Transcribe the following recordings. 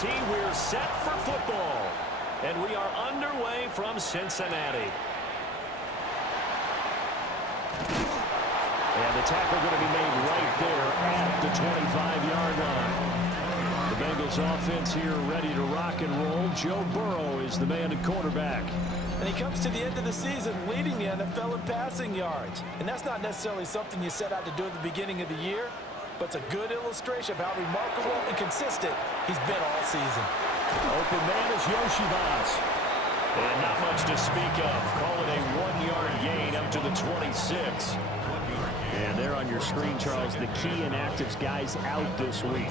team, we're set for football. And we are underway from Cincinnati. And the tackle going to be made right there at the 25-yard line. The Bengals offense here ready to rock and roll. Joe Burrow is the man at quarterback. And he comes to the end of the season leading the NFL in passing yards. And that's not necessarily something you set out to do at the beginning of the year, but it's a good illustration of how remarkable and consistent he's been all season. Open man is Yoshivas. And not much to speak of. Call it a 1-yard gain up to the 26. And there on your screen, Charles, the key inactives guys out this week.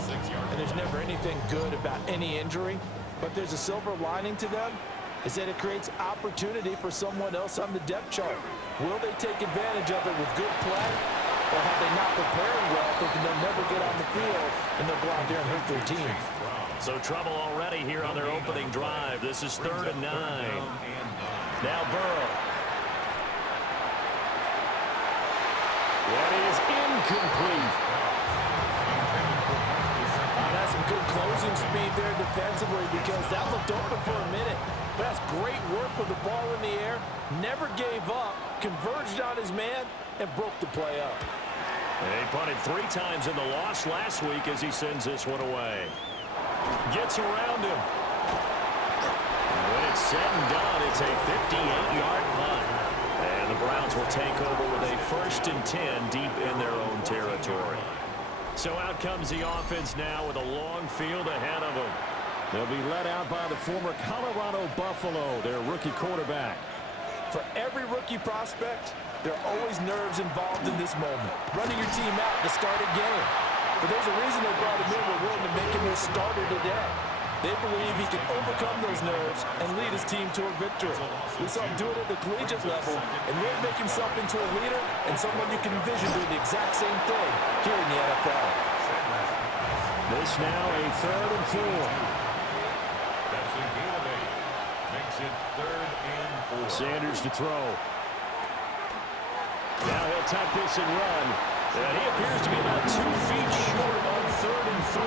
And there's never anything good about any injury, but there's a silver lining to them. Is that it creates opportunity for someone else on the depth chart. Will they take advantage of it with good play, or have they not prepared well, thinking they'll never get on the field and they'll go out there and hurt their team? So trouble already here on their opening drive. This is 3rd and 9. Now Burrow. That is incomplete. That's some good closing speed there defensively, because that looked open for a minute. But that's great work with the ball in the air. Never gave up, converged on his man, and broke the play up. He punted 3 times in the loss last week as he sends this one away. Gets around him. When it's said and done, it's a 58-yard punt. And the Browns will take over with a 1st and 10 deep in their own territory. So out comes the offense now with a long field ahead of them. They'll be led out by the former Colorado Buffalo, their rookie quarterback. For every rookie prospect, there are always nerves involved in this moment. Running your team out to start a game. But there's a reason they brought him in. We're willing to make him their starter today. They believe he can overcome those nerves and lead his team to a victory. We saw him do it at the collegiate level and really make himself into a leader and someone you can envision doing the exact same thing here in the NFL. This now a 3rd and 4. Makes it 3rd and 4. Sanders to throw. Now he'll tuck this and run. And he appears to be about 2 feet short on 3rd and 3.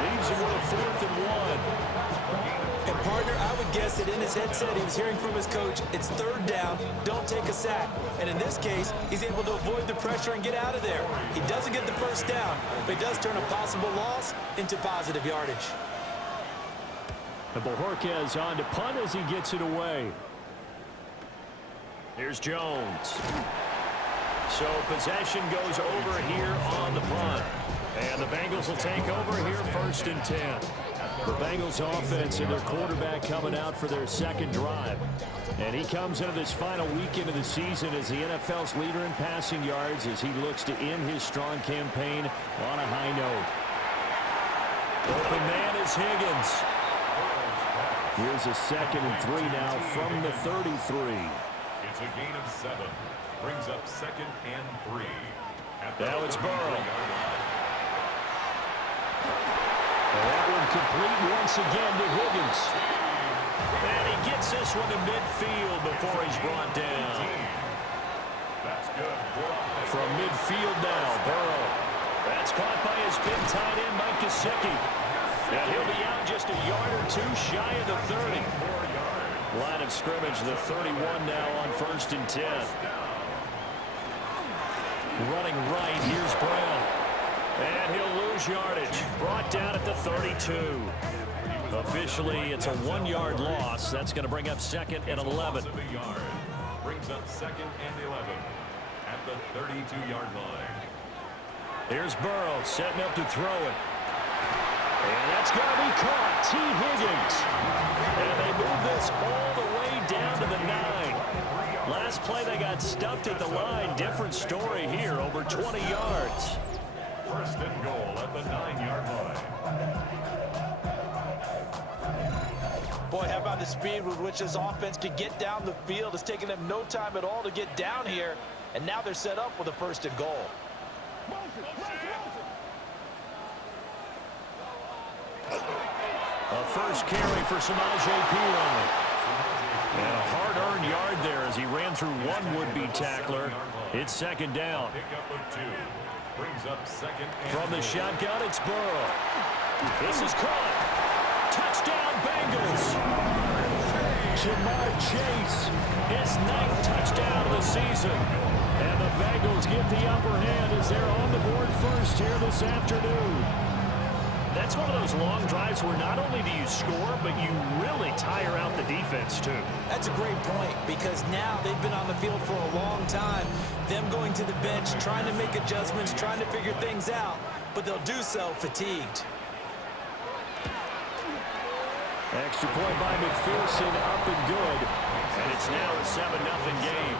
Leaves him with a 4th and 1. And partner, I would guess that in his headset he was hearing from his coach, it's 3rd down, don't take a sack. And in this case, he's able to avoid the pressure and get out of there. He doesn't get the 1st down, but he does turn a possible loss into positive yardage. And Bojorquez on to punt as he gets it away. Here's Jones. So possession goes over here on the punt. And the Bengals will take over here 1st and 10. The Bengals offense and their quarterback coming out for their 2nd drive. And he comes into this final weekend of the season as the NFL's leader in passing yards as he looks to end his strong campaign on a high note. Open man is Higgins. Here's a 2nd and 3 now from the 33. It's a gain of 7. Brings up 2nd and 3. Now it's Burrow. That one complete once again to Higgins. And he gets this one to midfield before he's brought down. That's good. From midfield now, Burrow. That's caught by his big tight end, Mike Gesicki. And he'll be out just a yard or 2 shy of the 30. Line of scrimmage, the 31 now on 1st and 10. Running right, here's Brown. And he'll lose yardage. Brought down at the 32. Officially, it's a 1-yard loss. That's going to bring up 2nd and 11. Brings up 2nd and 11 at the 32-yard line. Here's Burrow setting up to throw it. And that's going to be caught. T. Higgins. And they move this all the way down to the 9. Last play they got stuffed at the line. Different story here, over 20 yards. 1st and goal at the 9-yard line. Boy, how about the speed with which this offense can get down the field? It's taken them no time at all to get down here. And now they're set up with a 1st and goal. A first carry for Samaje Perine. And a hard-earned yard there as he ran through one would-be tackler. It's 2nd down. Pickup of 2. Brings up 2nd and From the shotgun, it's Burrow. This is caught. 2 Jamar Chase, his 9th touchdown of the season. And the Bengals get the upper hand as they're on the board first here this afternoon. That's one of those long drives where not only do you score, but you really tire out the defense, too. That's a great point, because now they've been on the field for a long time. Them going to the bench, trying to make adjustments, trying to figure things out, but they'll do so fatigued. Extra point by McPherson, up and good. And it's now a 7-0 game.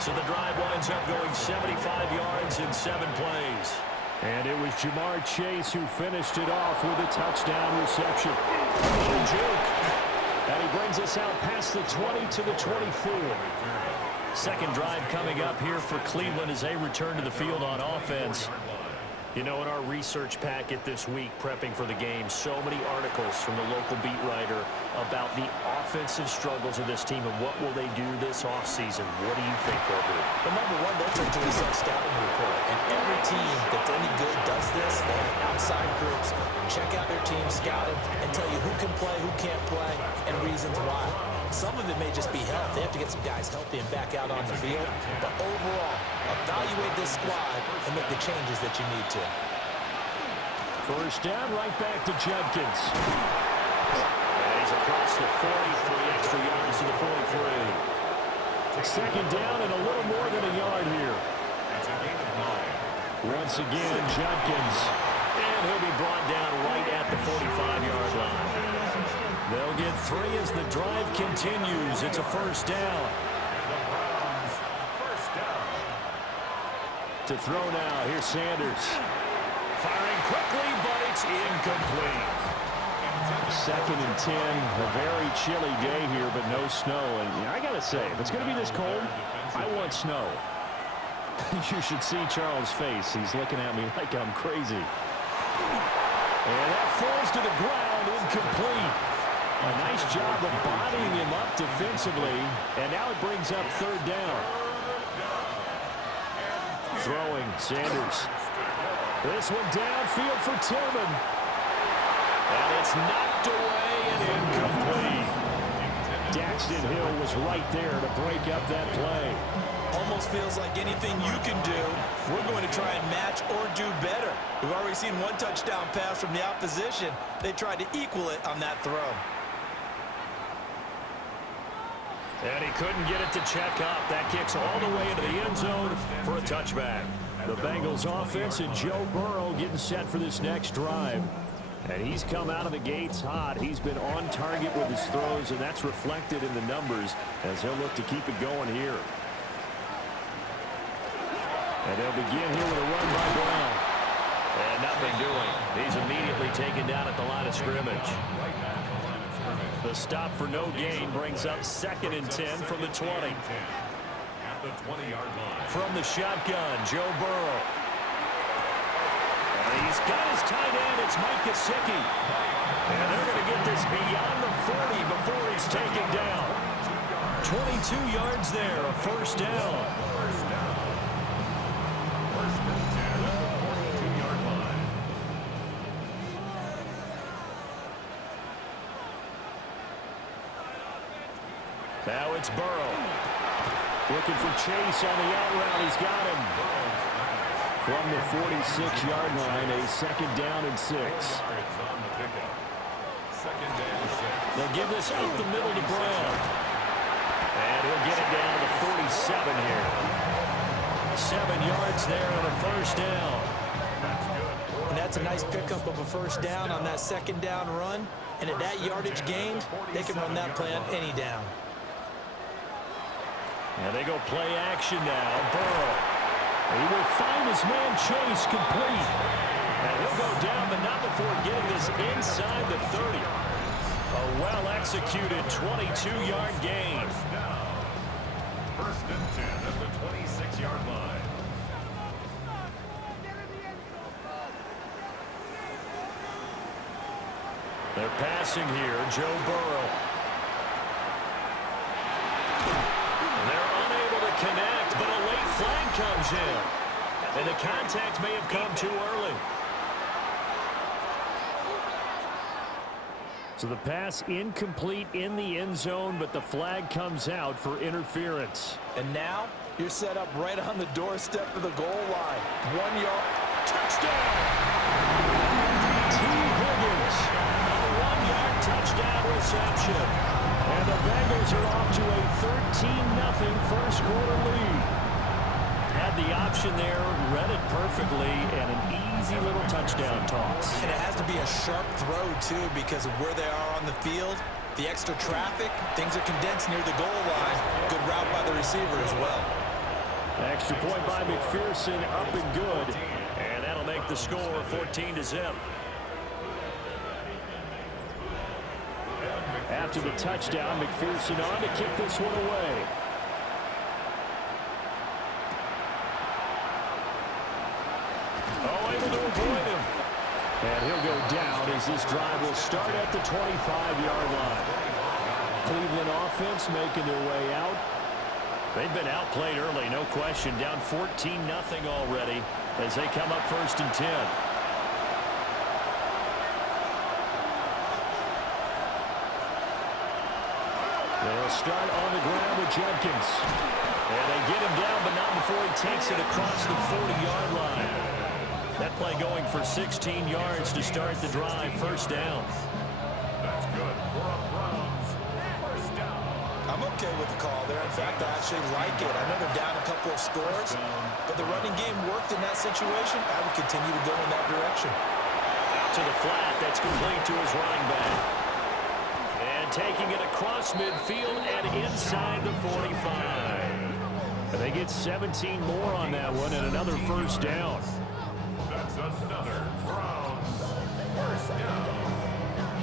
So the drive winds up going 75 yards in 7 plays. And it was Jamar Chase who finished it off with a touchdown reception. Juke. And he brings us out past the 20 to the 24. Second drive coming up here for Cleveland as they return to the field on offense. You know, in our research packet this week, prepping for the game, so many articles from the local beat writer about the offensive struggles of this team and what will they do this offseason. What do you think they'll do? Well, number one, they'll turn to the self-scouting report. And every team that's any good does this. They have outside groups. Check out their team, scout it, and tell you who can play, who can't play, and reasons why. Some of it may just be health. They have to get some guys healthy and back out on the field. But overall, evaluate this squad and make the changes that you need to. First down, right back to Judkins. And he's across the 40, 3 extra yards to the 43. Second down and a little more than a yard here. Once again, Judkins. And he'll be brought down right at the 45-yard line. They'll get 3 as the drive continues. It's a first down. To throw now, here's Sanders. Firing quickly, but it's incomplete. Second and 10, a very chilly day here, but no snow. And I got to say, if it's going to be this cold, I want snow. You should see Charles' face. He's looking at me like I'm crazy. And that falls to the ground, incomplete. A nice job of bodying him up defensively, and now it brings up third down. Throwing, Sanders. This one downfield for Tillman. And it's knocked away and incomplete. Daxton Hill was right there to break up that play. Almost feels like anything you can do, we're going to try and match or do better. We've already seen one touchdown pass from the opposition. They tried to equal it on that throw. And he couldn't get it to check up. That kicks all the way into the end zone for a touchback. The Bengals offense and Joe Burrow getting set for this next drive. And he's come out of the gates hot. He's been on target with his throws, and that's reflected in the numbers as he'll look to keep it going here. And they'll begin here with a run by Brown. And nothing doing. He's immediately taken down at the line of scrimmage. The stop for no gain brings up second and 10 from the 20. At the 20-yard line. From the shotgun, Joe Burrow. And he's got his tight end. It's Mike Gesicki. And they're going to get this beyond the 40 before he's taken down. 22 yards there, a first down. First and 10 at the 42-yard line. Now it's Burrow. Looking for Chase on the out route. He's got him. From the 46-yard line, a second down and 6. They'll give this out the middle to Brown. And he'll get it down to the 47 here. 7 yards there and a first down. And that's a nice pickup of a first down on that second down run. And at that yardage gained, they can run that play on any down. And they go play action now. Burrow. He will find his man Chase complete. And he'll go down, but not before getting this inside the 30. A well-executed 22-yard gain. First and 10 at the 26-yard line. They're passing here, Joe Burrow. They're unable to connect, but a late flag comes in. And the contact may have come too early. So the pass incomplete in the end zone, but the flag comes out for interference. And now you're set up right on the doorstep of the goal line. 1 yard. Touchdown! T. Higgins. A 1-yard touchdown reception. And the Bengals are off to a 13-0 first quarter lead. Had the option there, read it perfectly, and an easy little touchdown toss. And it has to be a sharp throw, too, because of where they are on the field, the extra traffic, things are condensed near the goal line. Good route by the receiver as well. Extra point by McPherson, up and good. And that'll make the score 14-0. After the touchdown, McPherson on to kick this one away. Oh, able to avoid him. And he'll go down as this drive will start at the 25-yard line. Cleveland offense making their way out. They've been outplayed early, no question. Down 14-0 already as they come up 1st and 10. They'll start on the ground with Jenkins. And they get him down, but not before he takes it across the 40-yard line. That play going for 16 yards to start the drive. First down. That's good for a Browns first down. I'm okay with the call there. In fact, I actually like it. I know they're down a couple of scores, but the running game worked in that situation. I would continue to go in that direction. Out to the flat. That's complete to his running back. And taking it across midfield and inside the 45. And they get 17 more on that one and another first down. That's another Browns first down.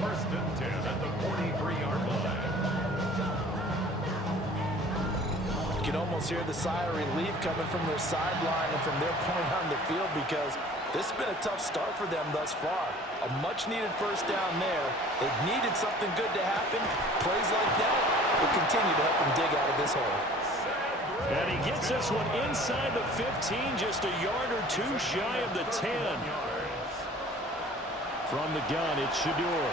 1st and 10 at the 43-yard line. You can almost hear the sigh of relief coming from their sideline and from their point on the field, because this has been a tough start for them thus far. A much-needed first down there. They've needed something good to happen. Plays like that will continue to help them dig out of this hole. And he gets this one inside the 15, just a yard or two shy of the 10. From the gun, it's Shador.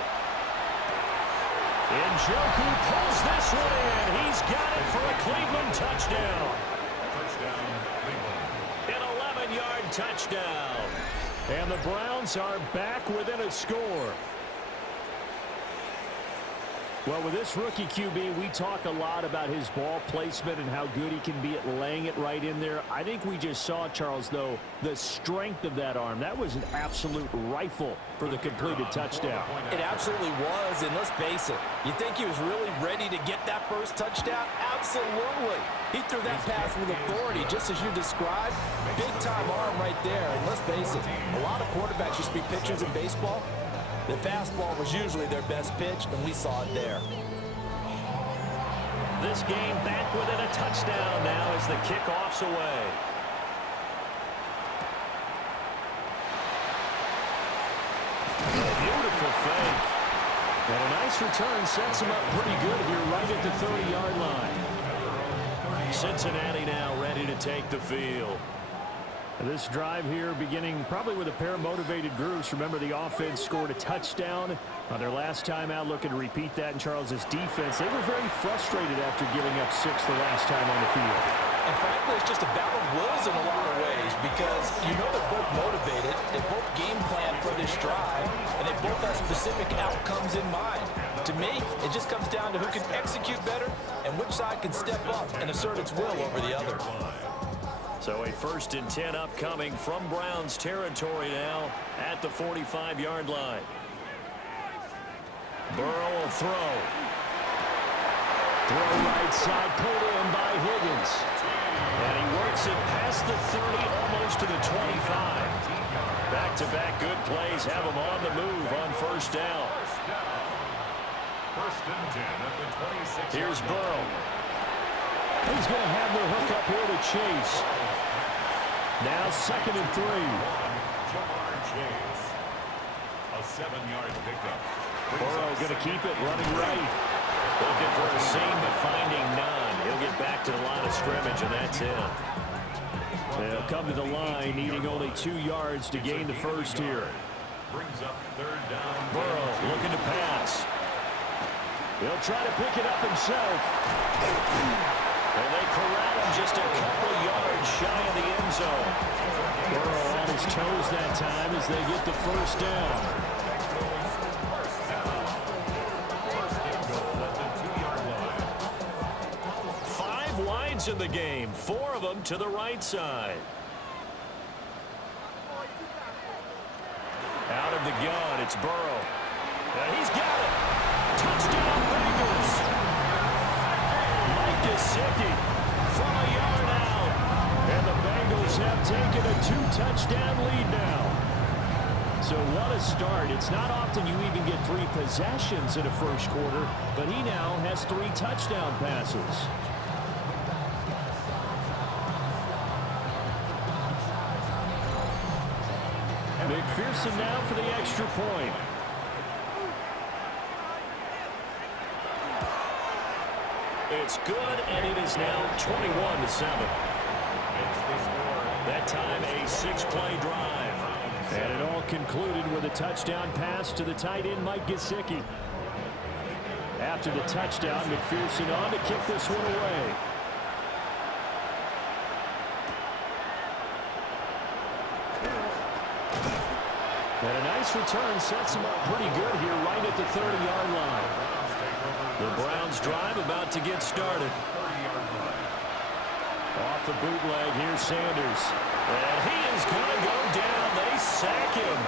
Njoku pulls this one in. He's got it for a Cleveland touchdown. Touchdown, Cleveland. An 11-yard touchdown. And the Browns are back within a score. Well, with this rookie QB, we talk a lot about his ball placement and how good he can be at laying it right in there. I think we just saw, Charles, though, the strength of that arm. That was an absolute rifle for the completed touchdown. It absolutely was, and let's face it, you think he was really ready to get that first touchdown? Absolutely. He threw that pass with authority, just as you described. Big-time arm right there, and let's face it, a lot of quarterbacks used to be pitchers in baseball. The fastball was usually their best pitch, and we saw it there. This game back within a touchdown now as the kickoff's away. Beautiful fake. And a nice return sets him up pretty good here right at the 30-yard line. Cincinnati now ready to take the field. This drive here beginning probably with a pair of motivated groups. Remember, the offense scored a touchdown on their last time out, looking to repeat that in Charles's defense. They were very frustrated after giving up 6 the last time on the field. And frankly, it's just a battle of wills in a lot of ways, because you know they're both motivated, they both game plan for this drive, and they both have specific outcomes in mind. To me, it just comes down to who can execute better and which side can step up and assert its will over the other. So a 1st and 10 upcoming from Browns territory now at the 45-yard line. Burrow will throw. Throw right side, pulled in by Higgins. And he works it past the 30, almost to the 25. Back-to-back good plays have him on the move on first down. 1st and 10 at the 26. Here's Burrow. He's going to have the hook up here to Chase. Now 2nd and 3. Jamar Chase. A 7-yard pickup. Burrow going to keep it running right. Looking for a seam, but finding none. He'll get back to the line of scrimmage, and that's it. They'll come to the line, needing only 2 yards to gain the first here. Brings up 3rd down. Burrow looking to pass. He'll try to pick it up himself. And they corral him just a couple yards shy of the end zone. Burrow on his toes that time as they get the first down. Five wides in the game, 4 of them to the right side. Out of the gun, it's Burrow. And he's got it. Touchdown, Bengals. Mike Gesicki from a yard out. And the Bengals have taken a 2-touchdown lead now. So what a start. It's not often you even get 3 possessions in a first quarter, but he now has 3 touchdown passes. McPherson now for the extra point. It's good, and it is now 21-7. That time a 6-play drive. And it all concluded with a touchdown pass to the tight end, Mike Gesicki. After the touchdown, McPherson on to kick this one away. And a nice return sets him up pretty good here right at the 30-yard line. The Browns drive about to get started. Off the bootleg, here's Sanders. And he is going to go down. They sack him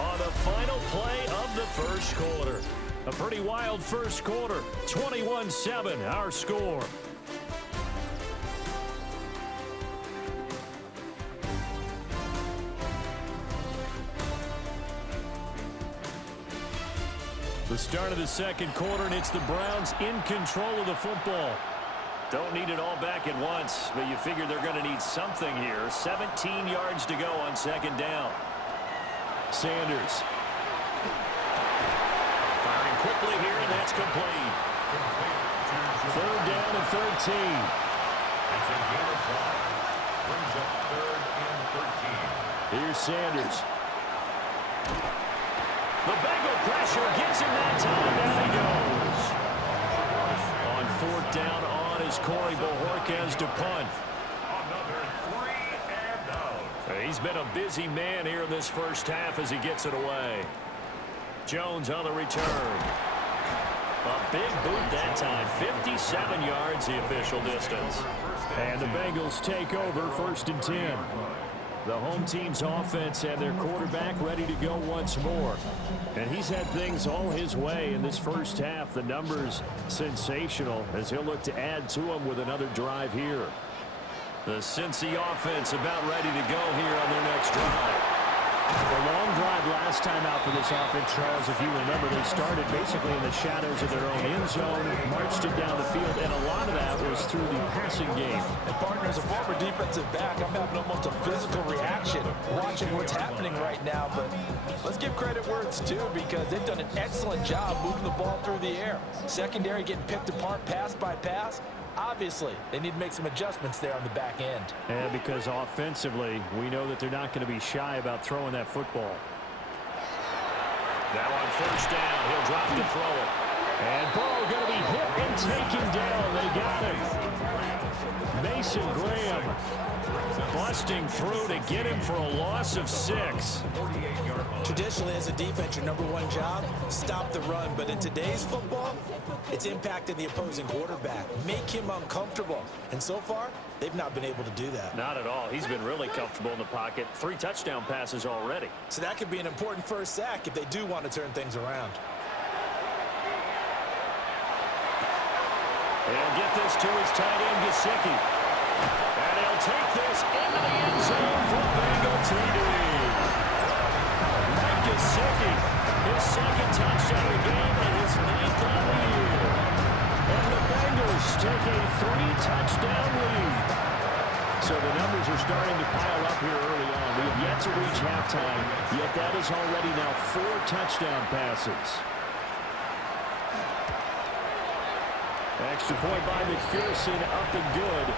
on the final play of the first quarter. A pretty wild first quarter. 21-7, our score. The start of the second quarter, and it's the Browns in control of the football. Don't need it all back at once, but you figure they're going to need something here. 17 yards to go on second down. Sanders. Firing quickly here, and that's complete. Third down and 13. Brings up 3rd and 13. Here's Sanders. The Bengal pressure gets him that time. Down he goes. On 4th down on is Corey Bojorquez to punt. Another 3 and out. He's been a busy man here in this first half as he gets it away. Jones on the return. A big boot that time. 57 yards the official distance. And the Bengals take over 1st and 10. The home team's offense and their quarterback ready to go once more. And he's had things all his way in this first half. The numbers sensational as he'll look to add to them with another drive here. The Cincy offense about ready to go here on their next drive. The long drive last time out for this offense, Charles, if you remember, they started basically in the shadows of their own end zone, marched it down the field, and a lot of that was through the passing game. And partner, as a former defensive back, I'm having almost a physical reaction watching what's happening right now. But let's give credit where it's due, because they've done an excellent job moving the ball through the air. Secondary getting picked apart pass by pass. Obviously, they need to make some adjustments there on the back end. And because offensively, we know that they're not going to be shy about throwing that football. Now on 1st down, he'll drop to throw it. And Burrow going to be hit and taken down. They got him. Mason Graham busting through to get him for a loss of 6. Traditionally, as a defense, your #1 job, stop the run. But in today's football, it's impacting the opposing quarterback. Make him uncomfortable. And so far, they've not been able to do that. Not at all. He's been really comfortable in the pocket. 3 touchdown passes already. So that could be an important first sack if they do want to turn things around. He'll get this to his tight end, Gesicki. And he'll take this into the end zone for Bengal TD. Mike Gesicki, his 2nd touchdown of the game and his 9th on the year. And the Bengals take a 3-touchdown lead. So the numbers are starting to pile up here early on. We have yet to reach halftime, yet that is already now 4 touchdown passes. Extra point by McPherson, up and good.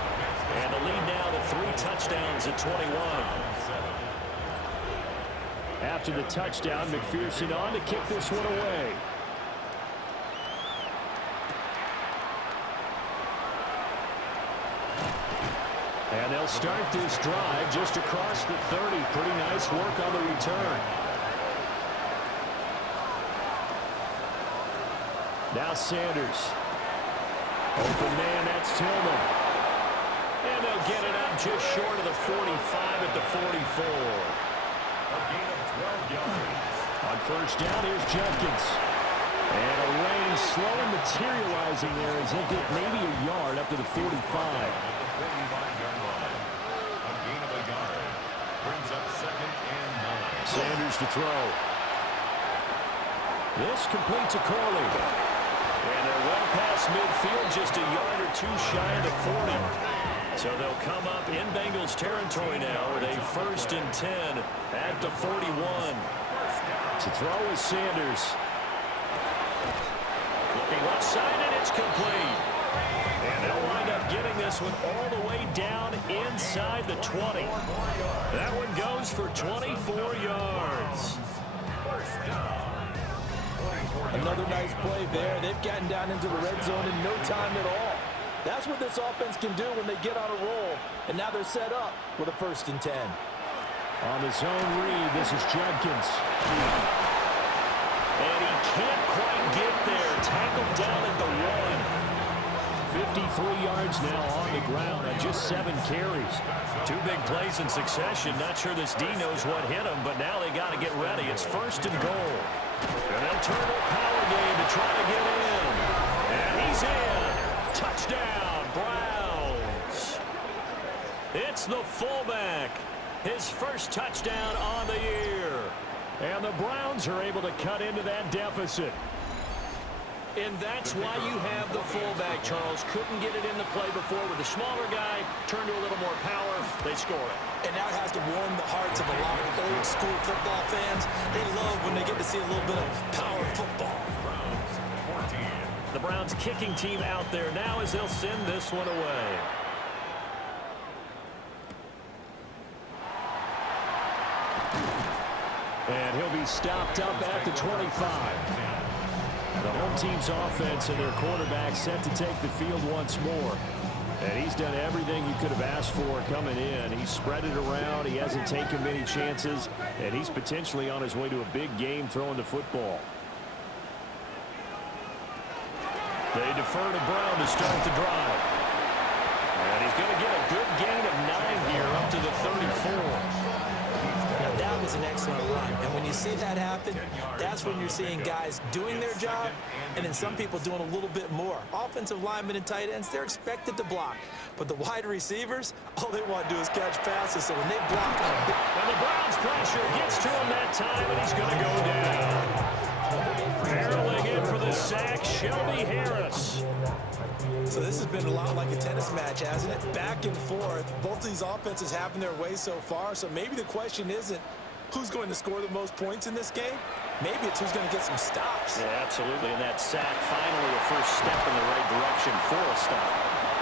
And the lead now to 3 touchdowns at 21. After the touchdown, McPherson on to kick this one away. And they'll start this drive just across the 30. Pretty nice work on the return. Now Sanders. Open man, that's Tillman. And they'll get it out just short of the 45 at the 44. A gain of 12 yards. On first down, here's Jenkins. And a rain slow materializing there as he'll get maybe a yard up to the 45. 45-yard line. A gain of a yard. Brings up 2nd and 9. Sanders to throw. This complete to Curley. And they're well past midfield, just a yard or two shy of the 40. So they'll come up in Bengals territory now with a 1st and 10 at the 41. To throw is Sanders. Looking left side, and it's complete. And they'll wind up getting this one all the way down inside the 20. That one goes for 24 yards. Another nice play there. They've gotten down into the red zone in no time at all. That's what this offense can do when they get on a roll. And now they're set up with a 1st and 10. On the zone read, this is Jenkins. And he can't quite get there. Tackled down at the 1. 53 yards now on the ground on just 7 carries. 2 big plays in succession. Not sure this D knows what hit him, but now they got to get ready. It's 1st and goal. And they'll turn to a power game to try to get in. And he's in. Touchdown, Browns. It's the fullback. His first touchdown on the year. And the Browns are able to cut into that deficit. And that's why you have the fullback, Charles. Couldn't get it into play before with the smaller guy. Turned to a little more power. They score it. And now it has to warm the hearts of a lot of old school football fans. They love when they get to see a little bit of power football. Browns 14. The Browns kicking team out there now as they'll send this one away. And he'll be stopped up at the 25. The home team's offense and their quarterback set to take the field once more. And he's done everything you could have asked for coming in. He's spread it around. He hasn't taken many chances. And he's potentially on his way to a big game throwing the football. They defer to Brown to start the drive. And he's going to get a good gain of 9 here up to the 34. Now that was an excellent run. And when you see that happen, that's when you're seeing guys doing their job and then some people doing a little bit more. Offensive linemen and tight ends, they're expected to block. But the wide receivers, all they want to do is catch passes. So when they block on a big... And the Browns pressure gets to him that time, and he's going to go down. Barreling in for the sack, Shelby Harris. So this has been a lot like a tennis match, hasn't it? Back and forth. Both of these offenses having their way so far. So maybe the question isn't who's going to score the most points in this game. Maybe it's who's going to get some stops. Yeah, absolutely. And that sack finally a first step in the right direction for a stop.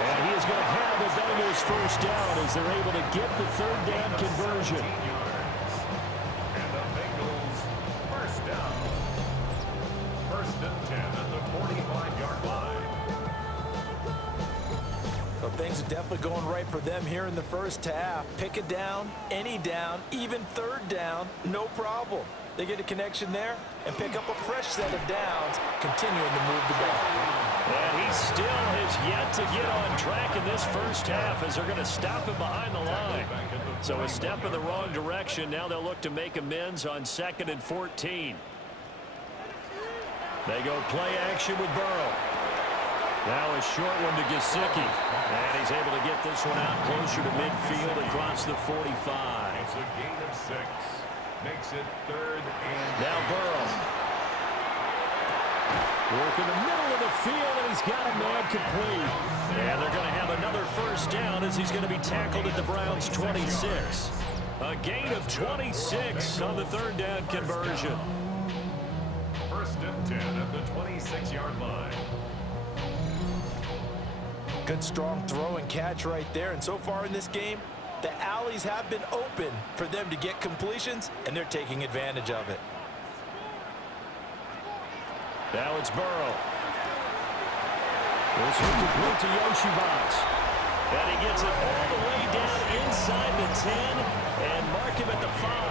And he is going to have the Bengals first down as they're able to get the 3rd down conversion. And the Bengals first down. 1st and 10 at the 45-yard line. Well, things are definitely going right for them here in the first half. Pick a down, any down, even 3rd down, no problem. They get a connection there and pick up a fresh set of downs, continuing to move the ball. And he still has yet to get on track in this first half as they're going to stop him behind the line. So a step in the wrong direction. Now they'll look to make amends on 2nd and 14. They go play action with Burrow. Now a short one to Gesicki. And he's able to get this one out closer to midfield across the 45. It's a gain of 6. Makes it 3rd and... Now Burrow. Work in the middle of the field, and he's got a man complete. And they're going to have another first down as he's going to be tackled at the Browns' 26. A gain of 26 on the 3rd down conversion. 1st and 10 at the 26-yard line. Good strong throw and catch right there. And so far in this game, the alleys have been open for them to get completions, and they're taking advantage of it. Now it's Burrow. This one complete to Yoshivas. And he gets it all the way down inside the 10 and mark him at the 5.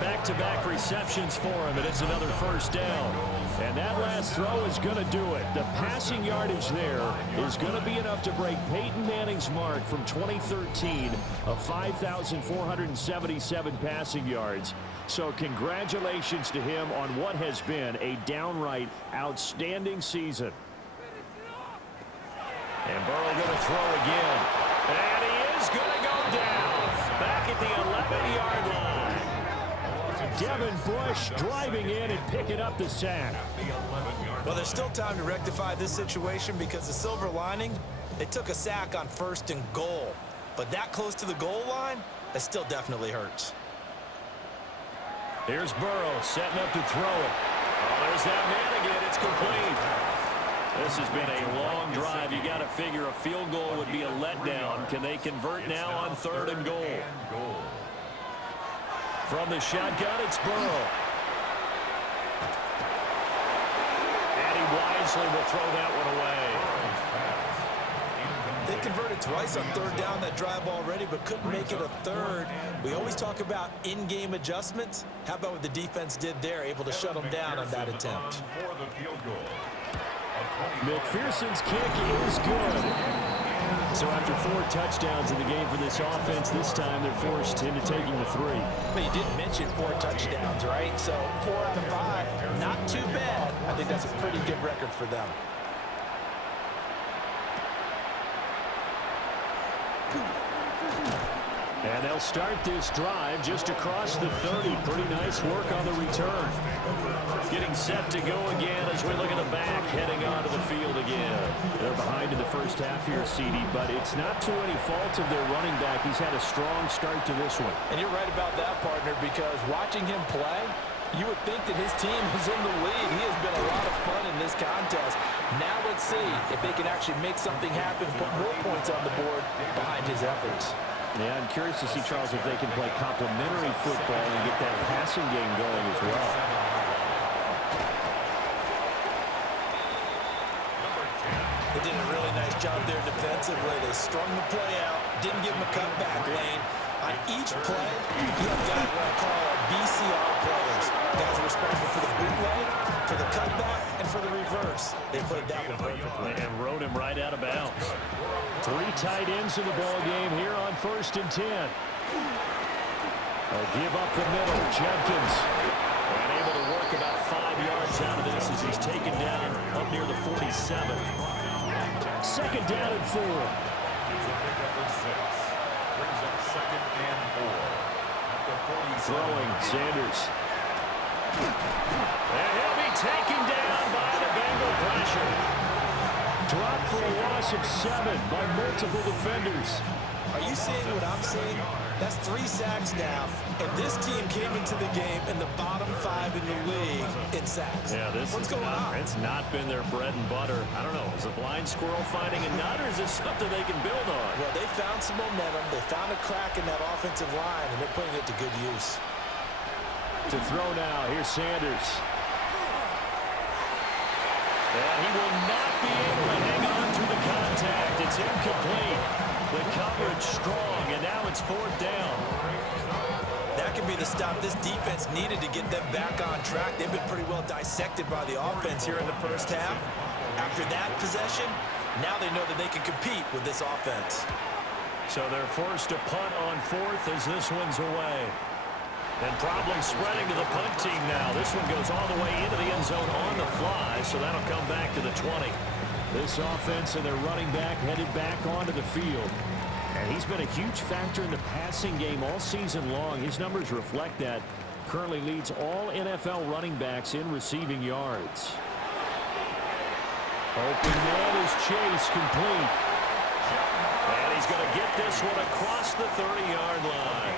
Back-to-back receptions for him, and it's another first down. And that last throw is going to do it. The passing yardage there is going to be enough to break Peyton Manning's mark from 2013 of 5,477 passing yards. So congratulations to him on what has been a downright outstanding season. And Burrow going to throw again. And he is going to go down. Back at the 11-yard line. Devin Bush driving in and picking up the sack. Well, there's still time to rectify this situation because the silver lining, they took a sack on 1st and goal. But that close to the goal line, that still definitely hurts. Here's Burrow setting up to throw it. Oh, there's that man again. It's complete. This has been a long drive. You got to figure a field goal would be a letdown. Can they convert now on 3rd and goal? From the shotgun, it's Burrow. And he wisely will throw that one away. They converted twice on 3rd down that drive already, but couldn't make it a 3rd. We always talk about in-game adjustments. How about what the defense did there, able to shut them down on that attempt? McPherson's kick is good. So after 4 touchdowns in the game for this offense, this time they're forced into taking the 3. But you didn't mention 4 touchdowns, right? So 4 out of 5, not too bad. I think that's a pretty good record for them. And they'll start this drive just across the 30. Pretty nice work on the return. Getting set to go again as we look at the back, heading onto the field again. They're behind in the first half here, CD, but it's not to any fault of their running back. He's had a strong start to this one. And you're right about that, partner, because watching him play, you would think that his team is in the lead. He has been a lot of fun in this contest. Now let's see if they can actually make something happen, put more points on the board behind his efforts. Yeah, I'm curious to see, Charles, if they can play complementary football and get that passing game going as well. They did a really nice job there defensively. They strung the play out, didn't give him a cutback lane. On each play, you have guys what I call BCR players. Guys are responsible for the bootleg, for the cutback, and for the reverse. They played that one perfectly. And rode him right out of bounds. 3 tight ends in the ball game here on 1st and 10. They'll give up the middle. Jenkins. And able to work about 5 yards out of this as he's taken down up near the 47. 2nd down and 4. Throwing, Sanders. And he'll be taken down by the Bengal pressure. Dropped for a loss of 7 by multiple defenders. Are you seeing what I'm seeing? That's 3 sacks now, and this team came into the game in the bottom 5 in the league in sacks. Yeah, What's going on? It's not been their bread and butter. I don't know. Is a blind squirrel finding a nut, or is this something they can build on? Well, they found some momentum. They found a crack in that offensive line, and they're putting it to good use. To throw now. Here's Sanders. And he will not be able to hang on through the contact. It's incomplete. The coverage strong, and now it's 4th down. That could be the stop this defense needed to get them back on track. They've been pretty well dissected by the offense here in the first half. After that possession, now they know that they can compete with this offense. So they're forced to punt on 4th as this one's away. And problems spreading to the punt team now. This one goes all the way into the end zone on the fly, so that'll come back to the 20. This offense and their running back headed back onto the field. And he's been a huge factor in the passing game all season long. His numbers reflect that. Currently leads all NFL running backs in receiving yards. Open man is Chase, complete. And he's going to get this one across the 30-yard line.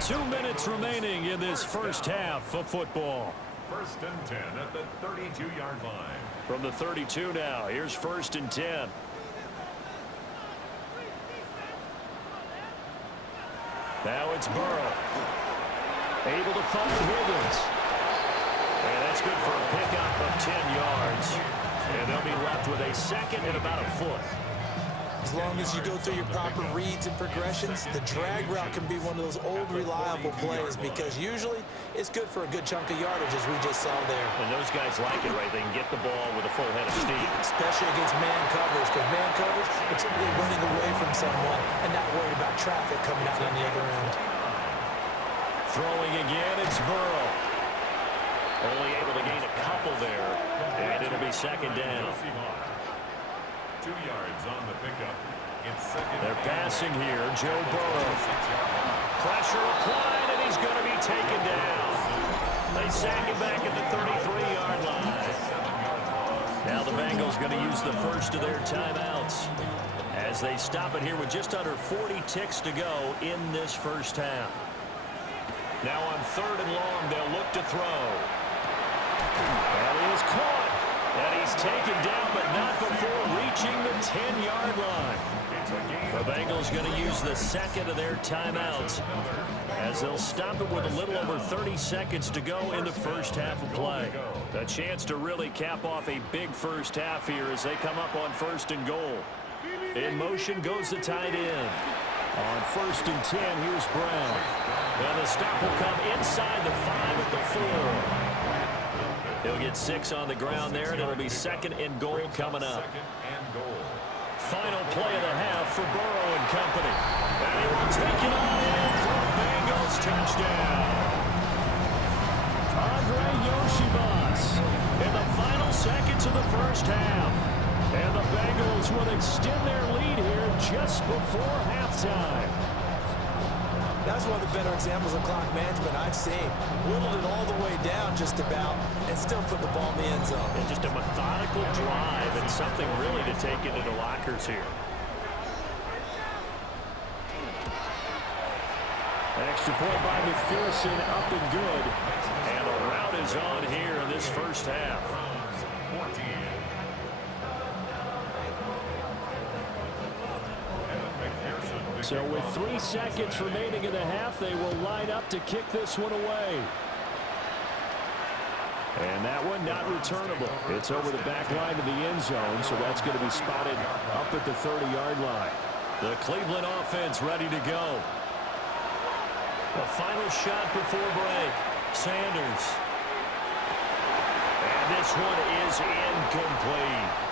2 minutes remaining in this first half of football. 1st and 10 at the 32-yard line. From the 32 now, here's 1st and 10. Now it's Burrow. Able to find Higgins. And that's good for a pickup of 10 yards. And they'll be left with a 2nd and about a foot. As long as you go through your proper reads and progressions, the drag route can be one of those old reliable plays because usually it's good for a good chunk of yardage, as we just saw there. And those guys like it, right? They can get the ball with a full head of steam. Especially against man coverage, because man coverage, it's simply running away from someone and not worried about traffic coming out on the other end. Throwing again, it's Burrow. Only able to gain a couple there, and it'll be second down. 2 yards on the pickup. It's second. They're passing here. Joe Burrow. Pressure applied, and he's going to be taken down. They sack him back at the 33-yard line. Now the Bengals going to use the first of their timeouts as they stop it here with just under 40 ticks to go in this first half. Now on 3rd and long, they'll look to throw. And he is caught. And he's taken down, but not before reaching the 10-yard line. The Bengals going to use the second of their timeouts as they'll stop it with a little over 30 seconds to go in the first half of play. A chance to really cap off a big first half here as they come up on 1st and goal. In motion goes the tight end. On 1st and 10, here's Brown. And the stop will come inside the 5 at the 4. He'll get 6 on the ground there, and it'll be 2nd and goal coming up. Final play of the half for Burrow and company. And he will take it on in for a Bengals touchdown. Andre Yoshibas in the final seconds of the first half. And the Bengals will extend their lead here just before halftime. That's one of the better examples of clock management I've seen. Whittled it all the way down just about and still put the ball in the end zone. And just a methodical drive and something really to take into the lockers here. Extra point by McPherson, up and good. And the route is on here in this first half. 14. So with 3 seconds remaining in the half, they will line up to kick this one away. And that one not returnable. It's over the back line of the end zone, so that's going to be spotted up at the 30-yard line. The Cleveland offense ready to go. The final shot before break. Sanders. And this one is incomplete.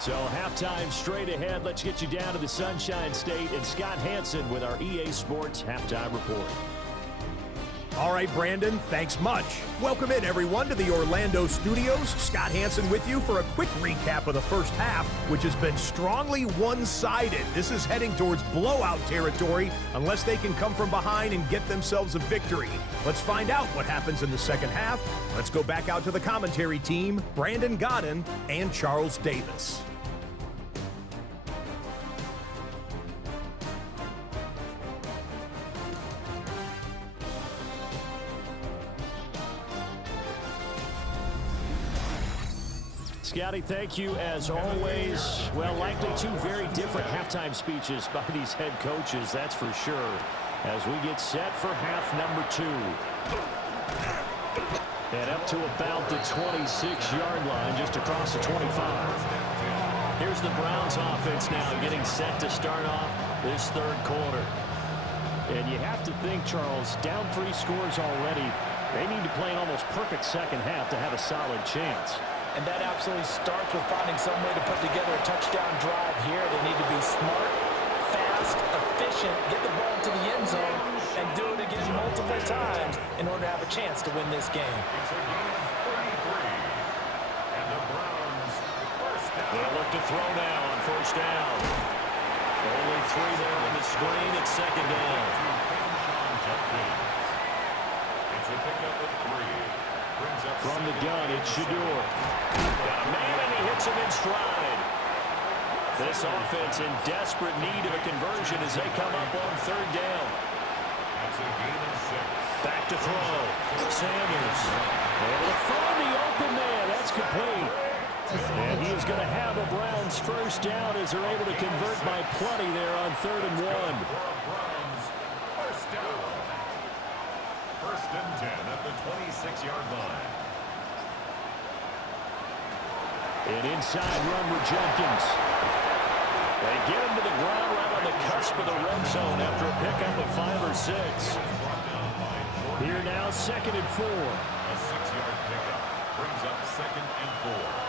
So halftime straight ahead. Let's get you down to the Sunshine State and Scott Hansen with our EA Sports Halftime Report. All right, Brandon, thanks much. Welcome in, everyone, to the Orlando studios. Scott Hansen with you for a quick recap of the first half, which has been strongly one-sided. This is heading towards blowout territory unless they can come from behind and get themselves a victory. Let's find out what happens in the second half. Let's go back out to the commentary team, Brandon Godden and Charles Davis. Scotty, thank you as always. Well, likely 2 very different halftime speeches by these head coaches, that's for sure, as we get set for half number 2. And up to about the 26-yard line, just across the 25. Here's the Browns offense now getting set to start off this 3rd quarter. And you have to think, Charles, down 3 scores already. They need to play an almost perfect second half to have a solid chance. And that absolutely starts with finding some way to put together a touchdown drive here. They need to be smart, fast, efficient, get the ball to the end zone, and do it again multiple times in order to have a chance to win this game. It's a game of 33. And the Browns first down. They'll look to throw now on 1st down. Only 3 there on the screen. It's 2nd down. It's a pickup of 3. From the gun, it's Shador. Got a man, and he hits him in stride. This offense in desperate need of a conversion as they come up on 3rd down. That's a gain of 6. Back to throw. Sanders. Able to find the open man. That's complete. And he is going to have a Browns first down as they're able to convert by plenty there on 3rd and 1. Browns first down. 1st and 10 at the 26-yard line. An inside run with Jenkins. They get him to the ground right on the cusp of the red zone after a pickup of 5 or 6. Here now, 2nd and 4. A 6-yard pickup brings up 2nd and 4.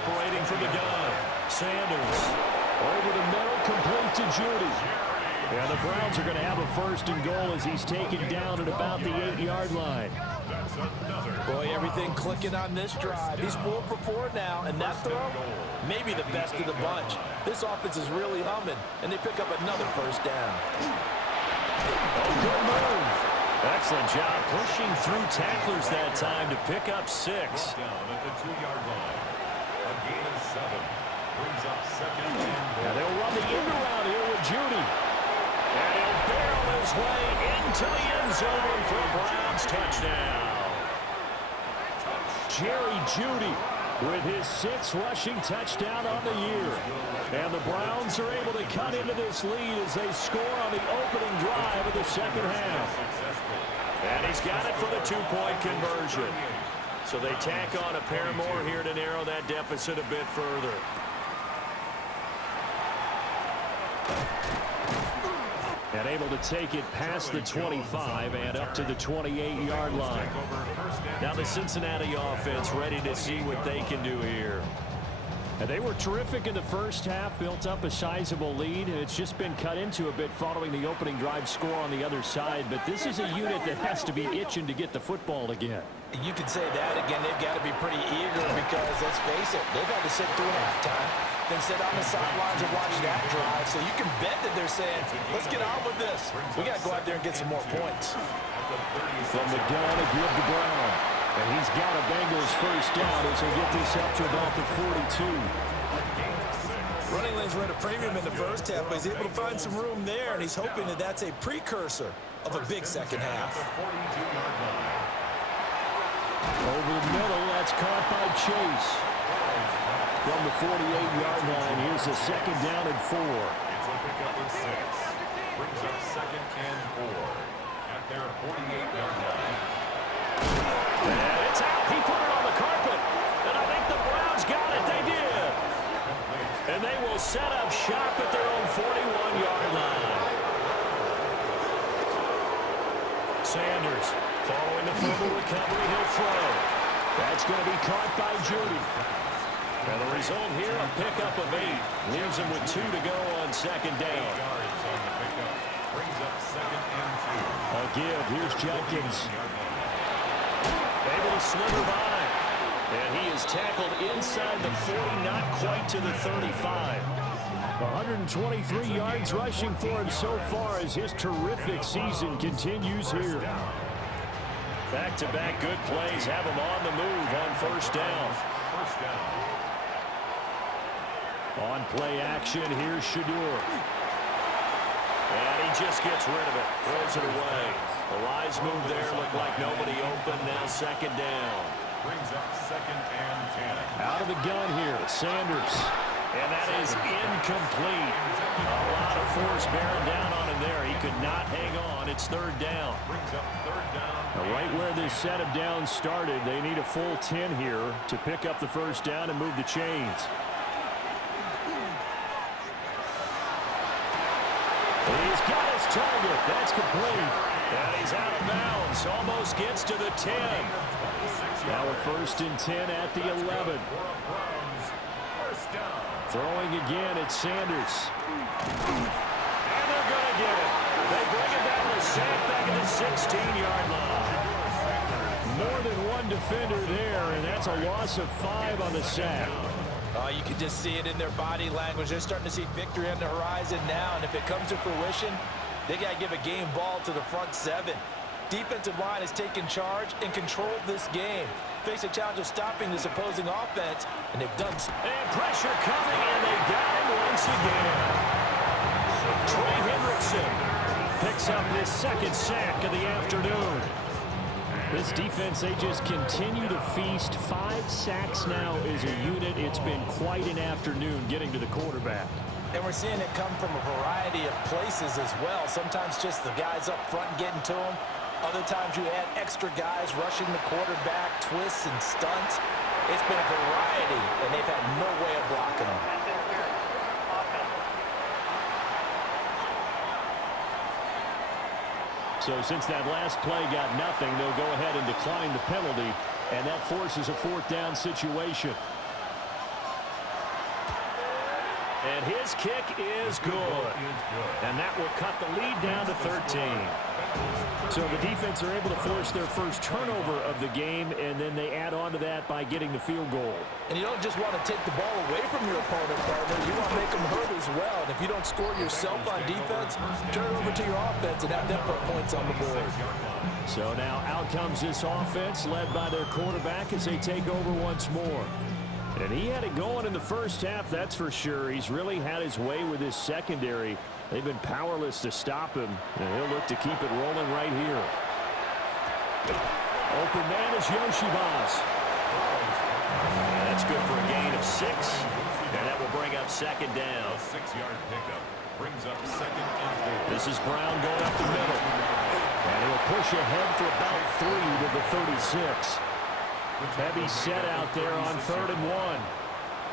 Operating from the gun, Sanders. Over the middle, complete to Judy. And the Browns are going to have a 1st and goal as he's taken down at about the 8-yard line. Boy, everything clicking on this drive. He's 4 for 4 now, and that throw, maybe the best of the bunch. This offense is really humming, and they pick up another 1st down. Oh, good move. Excellent job pushing through tacklers that time to pick up 6. Down at the 2-yard line. A gain of 7 brings up 2nd and 4. Now they'll run the end around here with Judy. And he'll barrel his way into the end zone for a Browns touchdown. Jerry Judy with his 6th rushing touchdown on the year. And the Browns are able to cut into this lead as they score on the opening drive of the 2nd half. And he's got it for the 2-point conversion. So they tack on a pair more here to narrow that deficit a bit further. And able to take it past the 25 and up to the 28-yard line. Now the Cincinnati offense ready to see what they can do here. And they were terrific in the first half, built up a sizable lead. It's just been cut into a bit following the opening drive score on the other side. But this is a unit that has to be itching to get the football again. You can say that again. They've got to be pretty eager because, let's face it, they've had to sit through halftime, then sit on the sidelines and watch that drive. So you can bet that they're saying, let's get on with this. We got to go out there and get some more points. From the gun, a give to Brown. And he's got a Bengals 1st down as he'll get this up to about the 42. Running lanes were at a premium in the first half, but he's able to find some room there, and he's hoping that that's a precursor of a big second half. Over the middle, that's caught by Chase. From the 48-yard line, here's the 2nd down and 4. It's a pickup of 6. Brings up 2nd and 4 at their 48-yard line. And it's out. He put it on the carpet. And I think the Browns got it. They did. And they will set up shop at their own 41-yard line. Sanders following the fumble recovery. He'll throw. That's going to be caught by Judy. And the result here, a pickup of 8. Leaves him with 2 to go on 2nd down. Yards on the pickup. Brings up 2nd and 2. A give. Here's Jenkins. Able to slither by. And he is tackled inside the 40, not quite to the 35. 123 yards rushing for him so far as his terrific season continues here. Back-to-back good plays have him on the move on 1st down. First down. On play action, here's Shador. And he just gets rid of it. Throws it away. The Lions move there. Looked like nobody open. Now 2nd down. Brings up 2nd and 10. Out of the gun here, Sanders. And that is incomplete. A lot of force bearing down on him there. He could not hang on. It's 3rd down. Brings up 3rd down. Now, right where this set of downs started, they need a full 10 here to pick up the 1st down and move the chains. He's got his target. That's complete. And he's out of bounds. Almost gets to the 10. Now a 1st and 10 at the 11. Throwing again at Sanders. And they're going to get it. They bring it down to sack back at the 16-yard line. More than one defender there, and that's a loss of 5 on the sack. You can just see it in their body language. They're starting to see victory on the horizon now, and if it comes to fruition, they got to give a game ball to the front 7. Defensive line has taken charge and controlled this game. Face a challenge of stopping this opposing offense, and they've done so. And pressure coming, and they got him once again. Trey Hendrickson picks up his 2nd sack of the afternoon. This defense, they just continue to feast. 5 sacks now as a unit. It's been quite an afternoon getting to the quarterback. And we're seeing it come from a variety of places as well. Sometimes just the guys up front getting to him. Other times you add extra guys rushing the quarterback, twists and stunts. It's been a variety, and they've had no way of blocking them. So since that last play got nothing, they'll go ahead and decline the penalty, and that forces a 4th down situation. And his kick is good. And that will cut the lead down to 13. So the defense are able to force their first turnover of the game, and then they add on to that by getting the field goal. And you don't just want to take the ball away from your opponent, partner. You want to make them hurt as well. And if you don't score yourself on defense, turn it over to your offense and have them put points on the board. So now out comes this offense led by their quarterback as they take over once more. And he had it going in the first half, that's for sure. He's really had his way with his secondary. They've been powerless to stop him, and he'll look to keep it rolling right here. Open man is Yoshivas. That's good for a gain of 6, and that will bring up 2nd down. A 6-yard pickup brings up 2nd and 4. This is Brown going up the middle, and he'll push ahead for about 3 to the 36. Heavy set out there on 3rd and 1.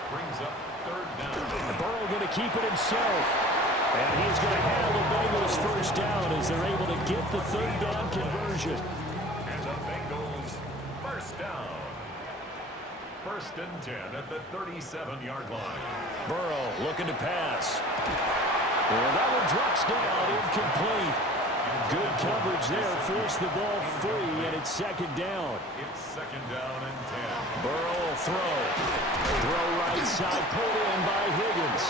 Brings up 3rd down. Burrow going to keep it himself. And he's going to handle the Bengals first down as they're able to get the 3rd down conversion. And the Bengals first down. 1st and 10 at the 37-yard line. Burrow looking to pass. And that one drops down, incomplete. Good coverage there, forced the ball free, and it's 2nd down. It's 2nd down and 10. Burrow will throw. Throw right side, pulled in by Higgins.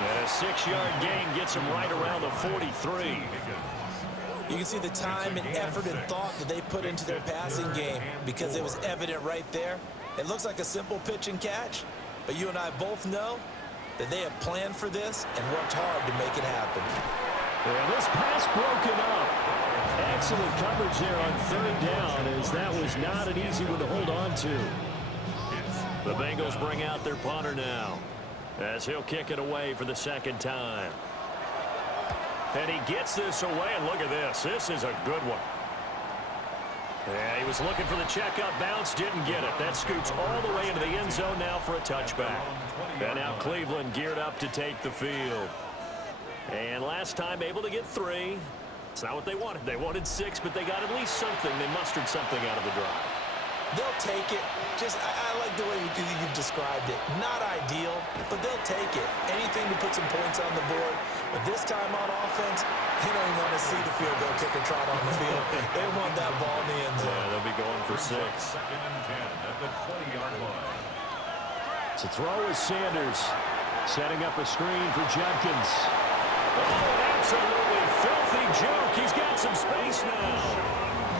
And a 6-yard gain gets him right around the 43. You can see the time and effort and thought that they put into their passing game because it was evident right there. It looks like a simple pitch and catch, but you and I both know that they have planned for this and worked hard to make it happen. And this pass broken up. Excellent coverage there on 3rd down, as that was not an easy one to hold on to. The Bengals bring out their punter now, as he'll kick it away for the 2nd time. And he gets this away, and look at this. This is a good one. Yeah, he was looking for the checkup bounce, didn't get it. That scoots all the way into the end zone now for a touchback. And now Cleveland geared up to take the field. And last time able to get 3. It's not what they wanted. They wanted 6, but they got at least something. They mustered something out of the drive. They'll take it. I like the way you've described it. Not ideal, but they'll take it. Anything to put some points on the board. But this time on offense, they don't even want to see the field goal kicker trot on the field. They want that ball in the end zone. Yeah, they'll be going for 6. 2nd and 10 at the 20-yard line. To throw is Sanders. Setting up a screen for Judkins. Oh, absolutely filthy joke. He's got some space now.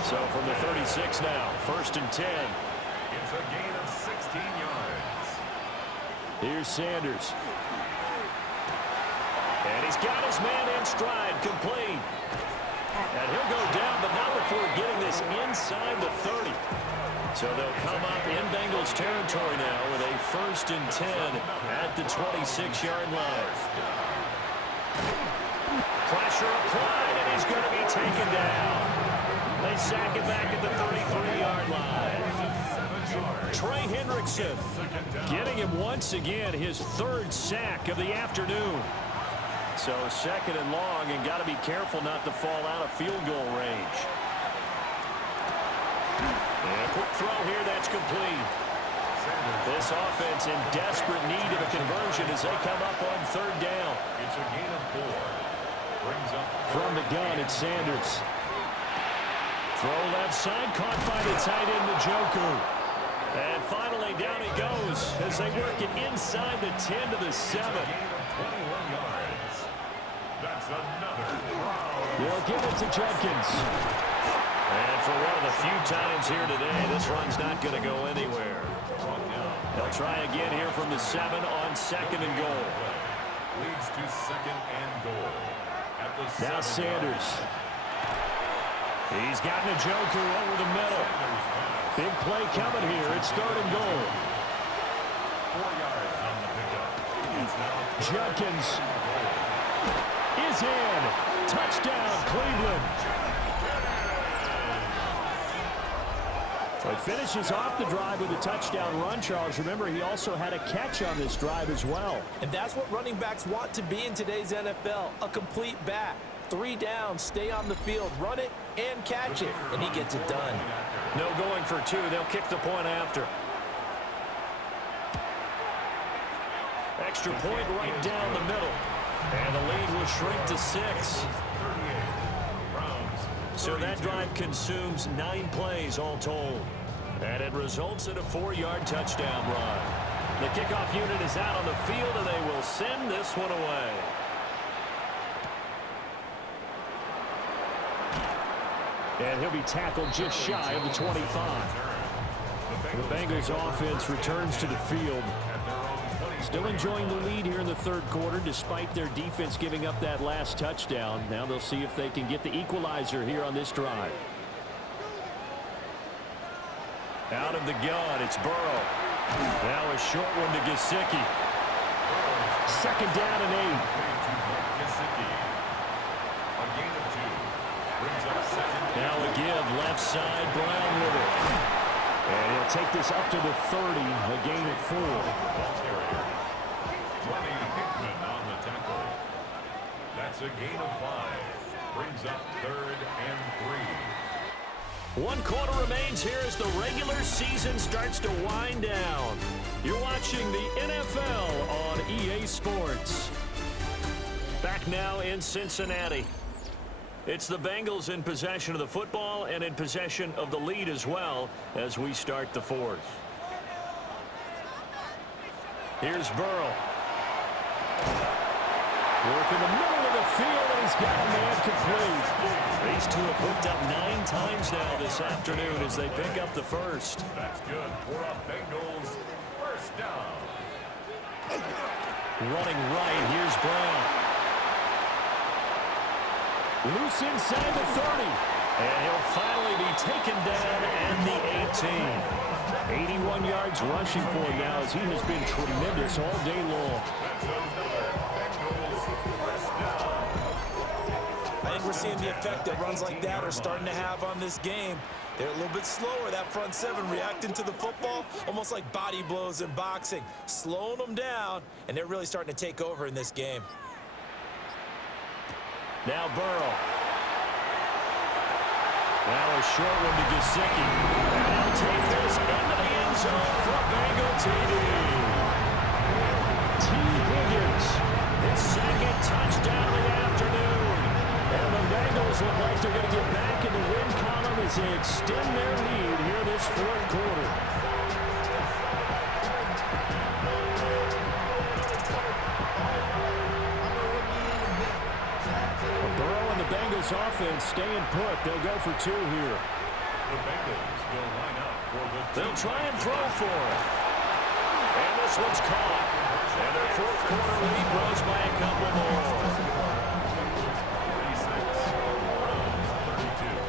So from the 36 now, 1st and 10. It's a gain of 16 yards. Here's Sanders. And he's got his man in stride, complete. And he'll go down, but not before getting this inside the 30. So they'll come up in Bengals territory now with a 1st and 10 at the 26-yard line. Pressure applied, and he's going to be taken down. They sack it back at the 33-yard line. Trey Hendrickson getting him once again his 3rd sack of the afternoon. So 2nd and long, and got to be careful not to fall out of field goal range. And a quick throw here, that's complete. This offense in desperate need of a conversion as they come up on 3rd down. It's a gain of 4. Brings up from the gun, it's Sanders. Throw left side, caught by the tight end, Njoku. And finally, down he goes as they work it inside the 10 to the 7. a gain of 21 yards. That's another. They'll give it to Judkins. And for one of the few times here today, this run's not going to go anywhere. They'll try again here from the 7 on 2nd and goal. Leads to 2nd and goal. At the Now 7 Sanders. He's got Njoku over the middle. Big play coming here. It's 3rd and goal. 4 yards on the pickup. It's now Judkins is in. Touchdown, Cleveland. So he finishes off the drive with a touchdown run, Charles. Remember, he also had a catch on this drive as well. And that's what running backs want to be in today's NFL, a complete back. 3 down, stay on the field, run it, and catch it, and he gets it done. No going for 2. They'll kick the point after. Extra point right down the middle. And the lead will shrink to 6. So that drive consumes 9 plays all told. And it results in a 4-yard touchdown run. The kickoff unit is out on the field, and they will send this one away. And he'll be tackled just shy of the 25. The Bengals offense returns to the field. Still enjoying the lead here in the third quarter despite their defense giving up that last touchdown. Now they'll see if they can get the equalizer here on this drive. Out of the gun, it's Burrow. Now a short one to Gesicki. 2nd down and 8. Now a give, left side, Brown with it. And he'll take this up to the 30, a gain of 4. That's a gain of 5. Brings up 3rd and 3. 1 quarter remains here as the regular season starts to wind down. You're watching the NFL on EA Sports. Back now in Cincinnati. It's the Bengals in possession of the football and in possession of the lead as well as we start the 4th. Here's Burrow. Work in the middle of the field, and he's got a man complete. These two have hooked up 9 times now this afternoon as they pick up the first. That's good for a Bengals first down. Running right, here's Brown. Loose inside the 30. And he'll finally be taken down at the 18. 81 yards rushing for him now as he has been tremendous all day long. I think we're seeing the effect that runs like that are starting to have on this game. They're a little bit slower, that front 7 reacting to the football, almost like body blows in boxing, slowing them down, and they're really starting to take over in this game. Now Burrow. Now a short one to Gesicki. And he'll take this into the end zone for Bengal TD. T. Higgins, his 2nd touchdown of the afternoon. And the Bengals look like they're going to get back in the win column as they extend their lead here this 4th quarter. Burrow and the Bengals offense staying put. They'll go for 2 here. The Bengals will line up for the They'll try and throw for it. And this one's caught. And their 4th quarter lead grows by a couple more.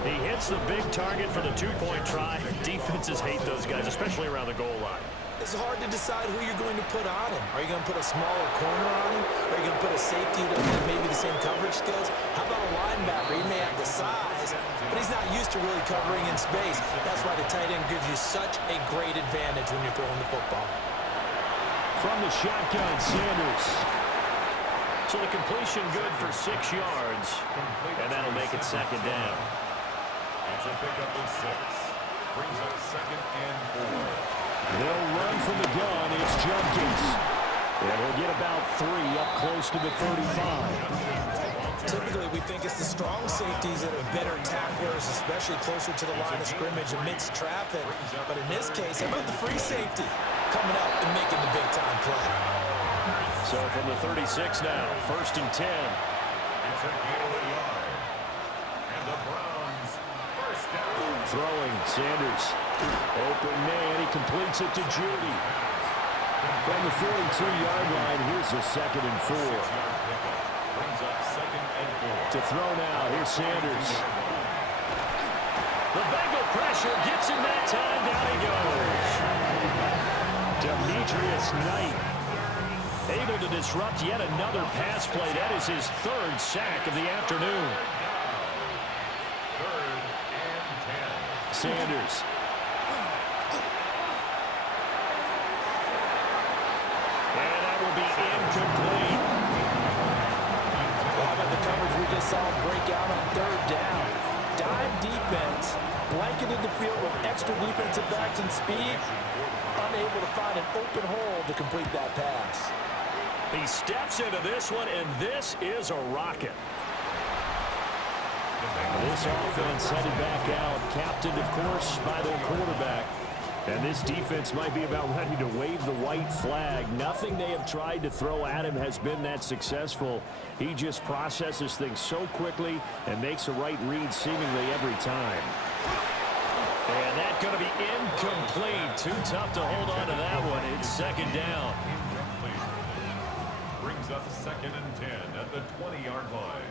He hits the big target for the 2-point try. Defenses hate those guys, especially around the goal line. It's hard to decide who you're going to put on him. Are you going to put a smaller corner on him? Are you going to put a safety that has maybe the same coverage skills? How about a linebacker? He may have the size, but he's not used to really covering in space. That's why the tight end gives you such a great advantage when you're throwing the football. From the shotgun, Sanders. So the completion good for 6 yards, and that'll make it 2nd down. It's a pickup of 6. Brings up 2nd and 4. They'll run from the gun. It's Jenkins. And he'll get about 3 up close to the 35. Typically, we think it's the strong safeties that are better tacklers, especially closer to the line of scrimmage amidst traffic. But in this case, how about the free safety coming up and making the big-time play? So from the 36 now, 1st and 10. It's a gain of a yard. And the Browns first down. Throwing, Sanders. Open man, he completes it to Judy. From the 42-yard line, here's the 2nd and 4. Brings up 2nd and 4. To throw now, here's Sanders. The Bengal pressure gets him that time, down he goes. Demetrius Knight able to disrupt yet another pass play. That is his 3rd sack of the afternoon. 3rd and 10. Sanders. And that will be incomplete. Well, how about the coverage we just saw break out on third down. Dime defense, blanketed the field with extra defensive backs and speed, unable to find an open hole to complete that pass. He steps into this one, and this is a rocket. This offense headed back out, captained, of course, by their quarterback. And this defense might be about ready to wave the white flag. Nothing they have tried to throw at him has been that successful. He just processes things so quickly and makes the right read seemingly every time. And that's going to be incomplete. Too tough to hold on to that one. It's second down. Incomplete. Brings up 2nd and 10 at the 20-yard line.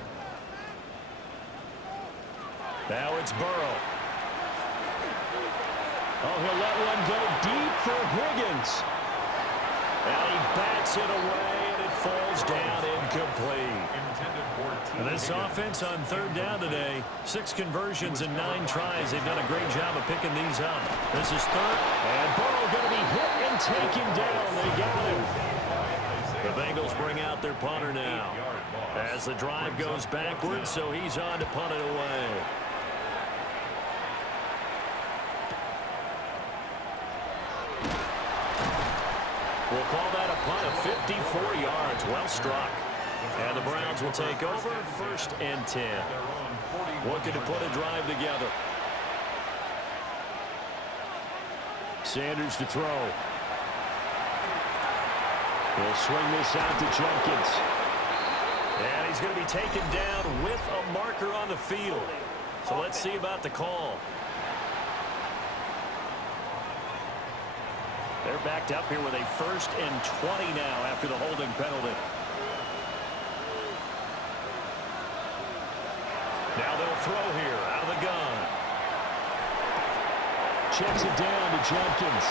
Now it's Burrow. Oh, he'll let one go deep for Higgins. And he bats it away, and it falls down incomplete. And this offense on third down today, 6 conversions and 9 tries. They've done a great job of picking these up. This is third, and Burrow going to be hit and taken down. They got him. The Bengals bring out their punter now as the drive goes backwards, so he's on to punt it away. We'll call that a punt of 54 yards. Well struck. And the Browns will take over 1st and 10. Looking to put a drive together. Sanders to throw. He'll swing this out to Jenkins. And he's going to be taken down with a marker on the field. So let's see about the call. They're backed up here with a 1st and 20 now after the holding penalty. Now they'll throw here out of the gun. Checks it down to Jenkins.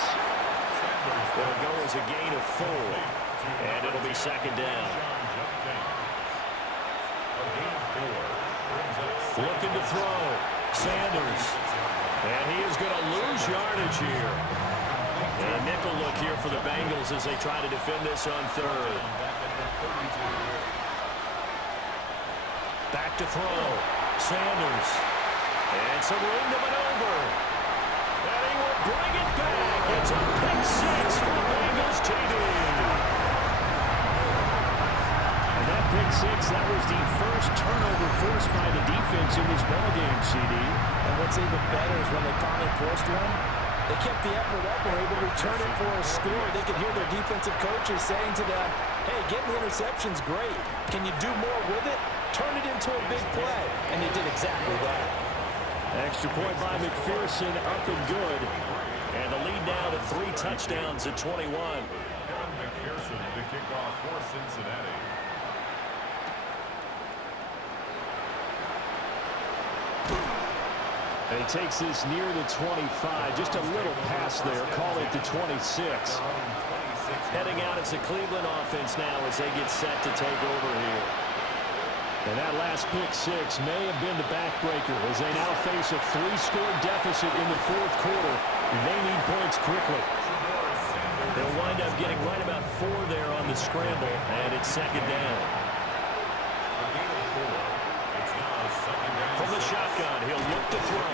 It'll go as a gain of 4. And it'll be 2nd down. Looking to throw. Sanders. And he is going to lose yardage here. And a nickel look here for the Bengals as they try to defend this on third. Back to throw. Sanders. And some room to maneuver. And he will bring it back. It's a pick 6 for the Bengals TD. And that pick 6, that was the first turnover forced by the defense in this ballgame, CD. And what's even better is when they finally forced one, they kept the effort up and were able to return it for a score. They could hear their defensive coaches saying to them, hey, getting the interception's great. Can you do more with it? Turn it into a big play. And they did exactly that. Extra point by McPherson, up and good. And the lead now to 3 touchdowns at 21. McPherson to kick off for Cincinnati. And he takes this near the 25. Just a little pass there. Call it the 26. Heading out, it's the Cleveland offense now as they get set to take over here. And that last pick 6 may have been the backbreaker as they now face a 3-score deficit in the 4th quarter. They need points quickly. They'll wind up getting right about 4 there on the scramble, and it's 2nd down. From the shotgun, he'll look to throw.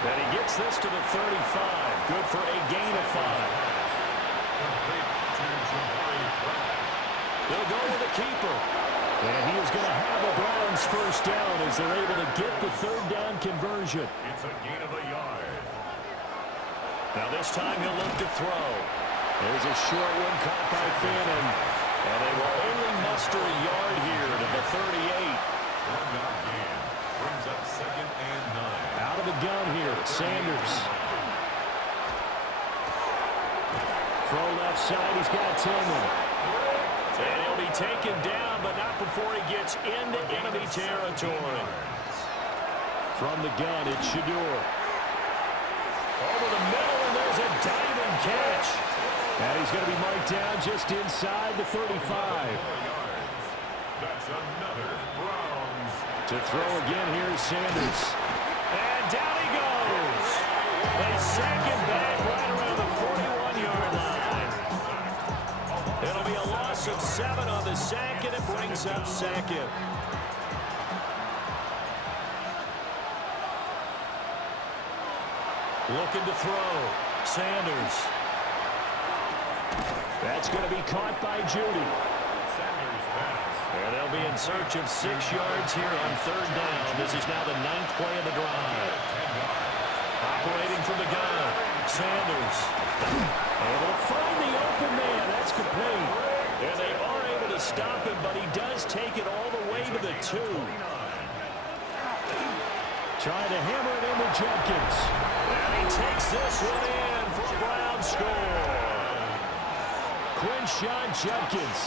And he gets this to the 35. Good for a gain of 5. They'll go with a keeper. And he is going to have a Browns first down as they're able to get the 3rd down conversion. It's a gain of a yard. Now this time he'll look to throw. There's a short one caught by Fannin. And they will only muster a yard here to the 38. 1-yard gain. Brings up 2nd and 9. Out of the gun here, Sanders. Throw left side, he's got Tillman. And he'll be taken down, but not before he gets into enemy territory. From the gun, it's Shador. Over the middle, and there's a diving catch. And he's going to be marked down just inside the 35. That's another Browns. To throw again, here's Sanders. And down he goes. They sack it back right around the 41-yard line. It'll be a loss of 7 on the sack, and it brings up 2nd. Looking to throw. Sanders. That's going to be caught by Judy. And they'll be in search of 6 yards here on 3rd down. This is now the 9th play of the drive. Operating from the gun. Sanders. And they'll find the open man. That's complete. And they are able to stop him, but he does take it all the way to the 2. Trying to hammer it in with Judkins. And he takes this one in for a Brown score. Quinshon Judkins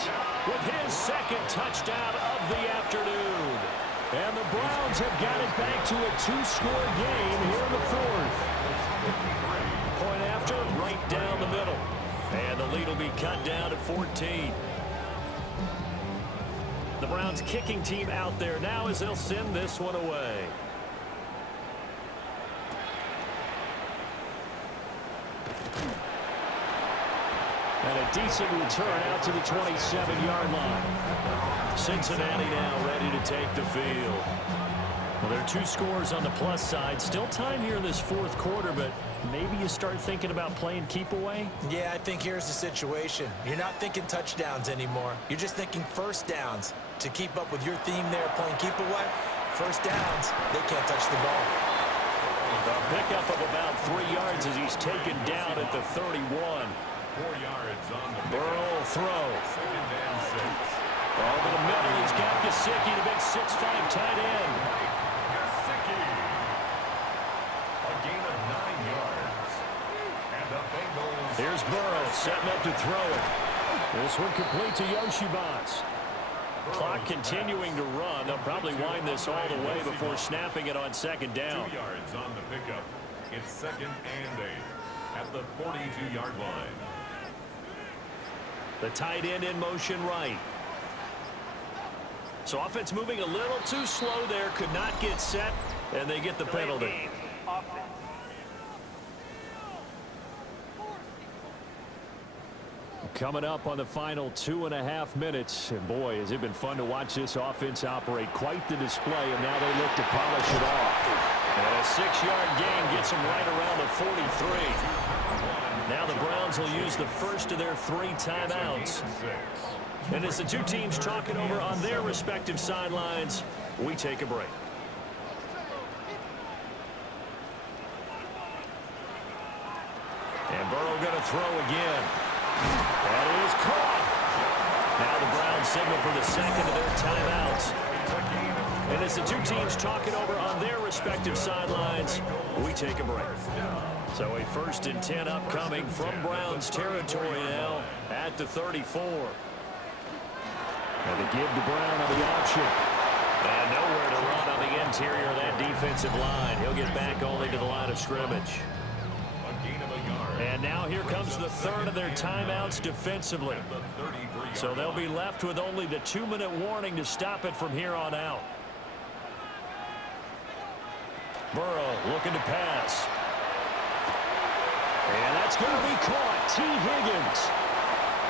with his 2nd touchdown of the afternoon. And the Browns have got it back to a 2-score game here in the 4th. Point after, right down the middle. And the lead will be cut down to 14. The Browns kicking team out there now as they'll send this one away. And a decent return out to the 27-yard line. Cincinnati now ready to take the field. Well, there are 2 scores on the plus side. Still time here in this 4th quarter, but maybe you start thinking about playing keep away? Yeah, I think here's the situation. You're not thinking touchdowns anymore. You're just thinking first downs. To keep up with your theme there, playing keep away, first downs, they can't touch the ball. A pickup of about 3 yards as he's taken down at the 31. 4 yards on the Burrow will throw. 2nd and 6. Over the middle, he's got Gesicki, the big 6'5" tight end. Gesicki. A gain of 9 yards. And the Bengals. Here's Burrow setting up to throw it. This one complete to Yoshibas. Clock continuing to run. They'll probably wind this all the way before snapping it on 2nd down. 2 yards on the pickup. It's 2nd and 8 at the 42-yard line. The tight end in motion right. So offense moving a little too slow there. Could not get set, and they get the penalty. Coming up on the final 2.5 minutes. And boy, has it been fun to watch this offense operate. Quite the display, and now they look to polish it off. And a 6-yard gain gets them right around the 43. Now the Browns will use the first of their 3 timeouts. And as the 2 teams talking over on their respective sidelines, we take a break. And Burrow going to throw again. That is caught. Now the Browns signal for the 2nd of their timeouts. And as the 2 teams talking over on their respective sidelines, we take a break. So a 1st and 10 upcoming from Browns territory now at the 34. And they give to Brown on the option. And nowhere to run on the interior of that defensive line. He'll get back only to the line of scrimmage. And now here comes the 3rd of their timeouts defensively. So they'll be left with only the 2-minute warning to stop it from here on out. Burrow looking to pass. And that's going to be caught. T. Higgins.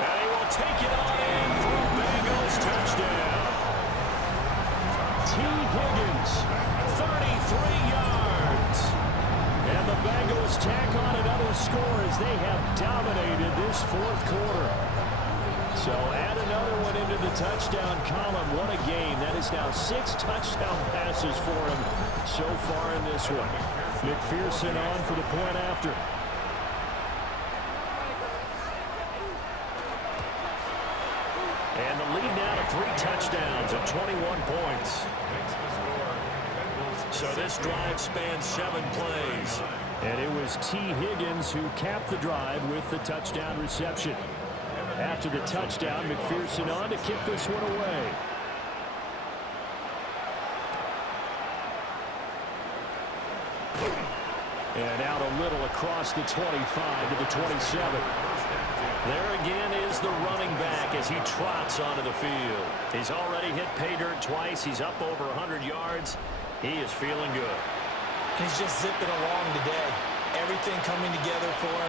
And he will take it on in for a Bengals touchdown. T. Higgins, 33 yards. And the Bengals tack on another score as they have dominated this 4th quarter. So add another one into the touchdown column. What a game. That is now 6 touchdown passes for him so far in this one. McPherson on for the point after. And the lead now to 3 touchdowns and 21 points. So this drive spans 7 plays. And it was T. Higgins who capped the drive with the touchdown reception. After the touchdown, McPherson on to kick this one away. And out a little across the 25 to the 27. There again is the running back as he trots onto the field. He's already hit pay dirt twice. He's up over 100 yards. He is feeling good. He's just zipping along today. Everything coming together for him.